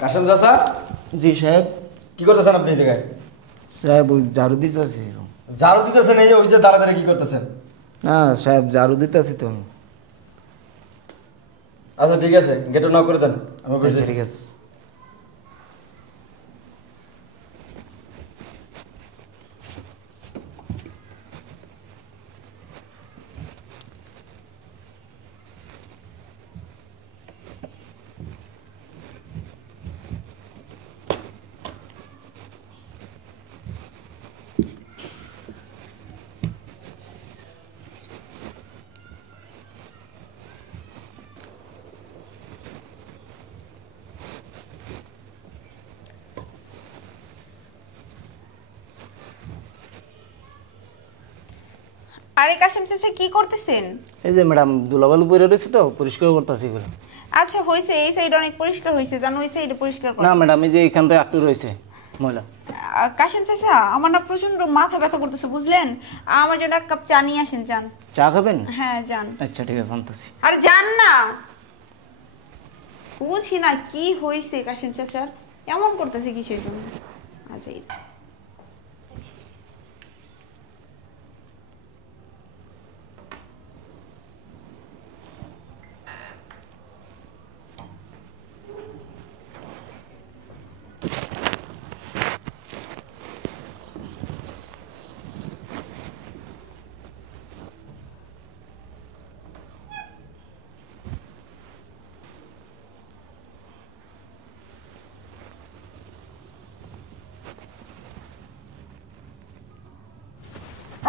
কাশেম চাচা। জি সাহেব। কি করতেছেন আপনি এই জায়গায়? সাহেব ওই ঝাড়ু দিতেছি। ঝাড়ু দিতেছেন? এই যে ওই যে দাঁড়াদাঁড়ি কি করতেছেন? না সাহেব ঝাড়ু দিতেছি তো। আচ্ছা ঠিক আছে, গেটটা নক করে দেন। আচ্ছা ঠিক আছে। আরে কাশেম চাচা কি করতেছেন? এই যে ম্যাডাম দুলাবালু পরে রয়েছে তো, পরিষ্কার করতেছি এগুলো। আচ্ছা হইছে, এই সাইড অনেক পরিষ্কার হইছে, জানো ওই সাইডে পরিষ্কার করো। না ম্যাডাম, এই যে এখান থেকে একটু রয়েছে ময়লা। কাশেম চাচা আমার না প্রচন্ড মাথা ব্যথা করতেছে বুঝলেন, আমার জন্য এক কাপ চা নিয়ে আসেন। যান। চা খাবেন? হ্যাঁ যান। আচ্ছা ঠিক আছে, আনতেছি। আরে যান না, বুঝি না কি হইছে কাশেম চাচার, এমন করতেছে কিসের জন্য? আচ্ছা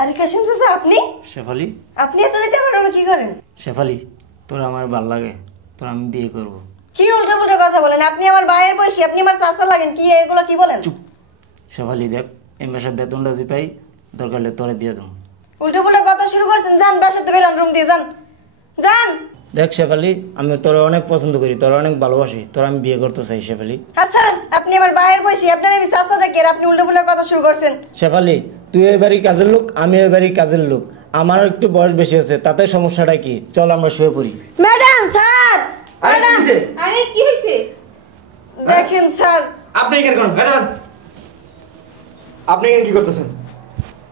আরে কাশিম চাচা আপনি? শেফালি। আপনি এত রাতে আমার রুমে কি করেন? শেফালি, তোর আমার ভাল লাগে, তোর আমি বিয়ে করব। কি উল্টো কথা বলেন? আপনি আমার ভাইয়ের বয়সী, আপনি আমার চাচা লাগেন, কি এগুলো কি বলেন? চুপ। শেফালি দেখ, এই মাসের বেতনটা যে পাই দরকার হলে তোরে দিয়ে দেবো। উল্টো কথা শুরু করছেন, যান বাসাতে বেরান, রুম দিয়ে যান। যান। দেখ শেফালি, আমি তোর অনেক পছন্দ করি, তোর অনেক ভালোবাসি, তোর আমি বিয়ে করতে চাই শেফালি। আচ্ছা আপনি আমার ভাইয়ের বয়সী, আপনার আমি চাচা দেখি আর আপনি উল্টো কথা শুরু করছেন। শেফালি, তুই এই বাড়ির কাজের লোক, আমি এই বাড়ির কাজের লোক, আমার একটু বয়স বেশি আছে, তাতে সমস্যাটা কি? চল আমরা শুয়ে পড়ি। Madam sir. আরে কি হইছে? দেখেন স্যার। আপনি এখানে কোন দাঁড়ান? আপনি এখানে কি করতেছেন?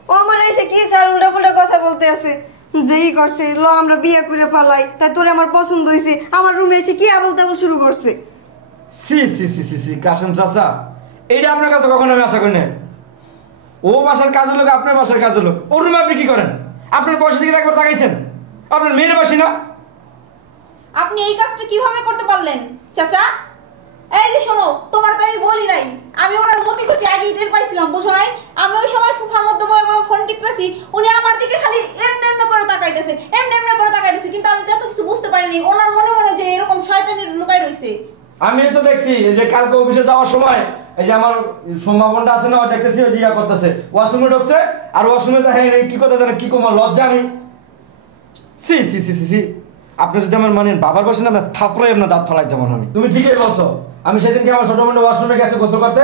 ও আমার এসে কি স্যার উল্টো কথা বলতে আছে, যেই করছে ল আমরা বিয়ে করে ফেলাই, তাই তোরে আমার পছন্দ হয়েছে, আমার রুমে এসে কি আবল তাবল শুরু করছে। সি সি সি সি সি কাশেম চাচা, এইটা আপনার কাছে কখনো আমি আশা করি না। ও বাসার কাজের লোক, আপনার বাসার কাজের লোক, ওর রুমে আপনি কি করেন? আপনার বয়সের দিকে একবার তাকাইছেন? আপনার মেয়ের বয়সী না? আপনি এই কাজটা কিভাবে করতে পারলেন চাচা? এই যে শোনো, তোমার তো আমি বলি নাই, আমি ওনার মতি গতি আগে টের পাইছিলাম, বুঝো নাই? আমি ওই সময় সোফার মধ্যে বসে ফোন টিপতেছি, উনি আমার দিকে খালি এমনি করে তাকাইতেছে, এমনি করে তাকাইতেছে, কিন্তু আমি তো এত কিছু বুঝতে পারিনি ওনার মনে মনে যে এরকম শয়তানির লুকাই রইছে। আমি তো দেখছি এই যে কালকে অফিসে যাওয়ার সময় এই যে আমার সম্ভাবনটা আছে না, ও দেখতেছি ওই ইয়া করতেছে, ওয়াশরুমে ঢুকছে আর ওয়াশরুমে দেখেন এই কি কথা জানেন, কি কমার লজ্জা আমি। সি সি সি সি সি আপনি যদি আমার মানেন বাবার বসে না, থাপড়াই আপনার দাঁত ফালাই দেবো আমি। তুমি ঠিকই বলছো, আমি সেদিনকে আমার ছোট বোনের ওয়াশরুমে গেছে গোসল করতে,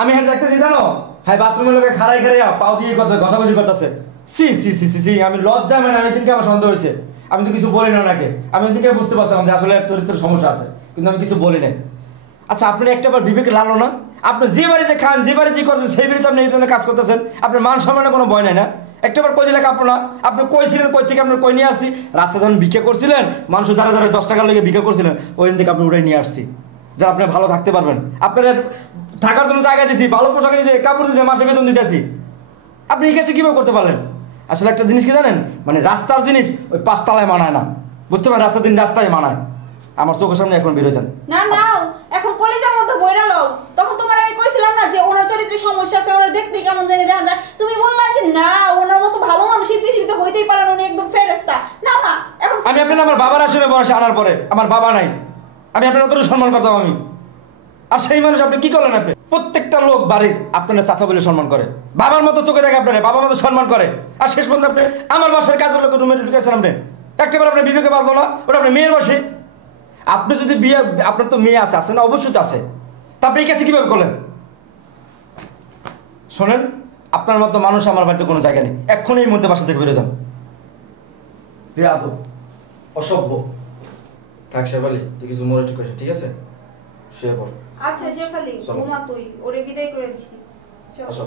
আমি হ্যাঁ দেখতেছি জানো, হ্যাঁ বাথরুমের লোকে খাড়াই পাও দিয়ে করতে ঘষাঘষি করতেছে। সি সি সি সি সি আমি লজ্জা মানে আমি দিনকে আমার সন্দেহ হয়েছে, আমি তো কিছু বলি না ওনাকে, আমি ওদিনকে বুঝতে পারছিলাম যে আসলে চরিত্রের সমস্যা আছে, কিন্তু আমি কিছু বলি না। আচ্ছা আপনি একটাবার বিবেকে লাগলো না? আপনি যে বাড়িতে খান, যে বাড়িতে করছেন, সেই বাড়িতে আপনি এই ধরনের কাজ করতেছেন, আপনার মান সম্মানের কোনো ভয় নাই না? একটাবার কই দিলে কাঁপলো না? আপনি কইছিলেন কই থেকে আপনার কই নিয়ে আসছি, রাস্তা যখন ভিক্ষা করছিলেন, মানুষের দ্বারা দ্বারা 10 টাকা লেগে ভিক্ষা করছিলেন, ওই দিন থেকে আপনি উঠে নিয়ে আসছি, যা আপনি ভালো থাকতে পারবেন। আপনার থাকার জন্য জায়গা দিছি, ভালো পোশাক দিতে, কাপড় দিতে, মাসে বেতন দিতেছি, আপনি এই কাজটা কীভাবে করতে পারলেন? আসলে একটা জিনিস কি জানেন, মানে রাস্তার জিনিস ওই 5 তলায় মানায় না, বুঝতে পারেন? রাস্তার দিন রাস্তায় মানায়। আমার চোখের সামনে এখন বেরো যান না নাও, এখন কলেজের মধ্যে বইরা লও, তখন তোমার আমি কইছিলাম না যে ওনার চরিত্রের সমস্যা আছে, ওনার দেখতে কেমন জানি দেখা যায়, তুমি বললা যে না ওনার মতো ভালো মানুষ এই পৃথিবীতে হইতেই পারে না, উনি একদম ফেরেশতা। না না এখন আমি আপনার আমার বাবার আসলে বয়সে আনার পরে আমার বাবা নাই, আমি আপনার অতটা সম্মান করতাম আমি, আর সেই মানুষ আপনি কি করলেন? আপনি প্রত্যেকটা লোক বাড়ির আপনার চাচা বলে সম্মান করে, বাবার মতো চোখে দেখে আপনার, বাবার মতো সম্মান করে, আর শেষ পর্যন্ত আপনি আমার বাসার কাজের লোক রুমে ঢুকেছেন, আপনি একটাবার আপনার বিবেকে বাঁধলো না? ওটা আপনার মেয়ের বসে, আপনি যদি বিয়ে, আপনার তো মেয়ে আছে, আছে না? অবশ্যই আছে, তারপরে এই কাছে কীভাবে করলেন? শোনেন, আপনার মতো মানুষ আমার বাড়িতে কোনো জায়গা নেই, এক্ষুনি এই মধ্যে বাসা থেকে বেরো যান। বেয়াদব, অসভ্য। থাক শেফালি, তুই কিছু মনে ঠিক আছে, ঠিক আছে? শুয়ে পড়। আচ্ছা শেফালি চলো। ঘুমা তুই, ওরে বিদায় করে দিছি। চল। আসো।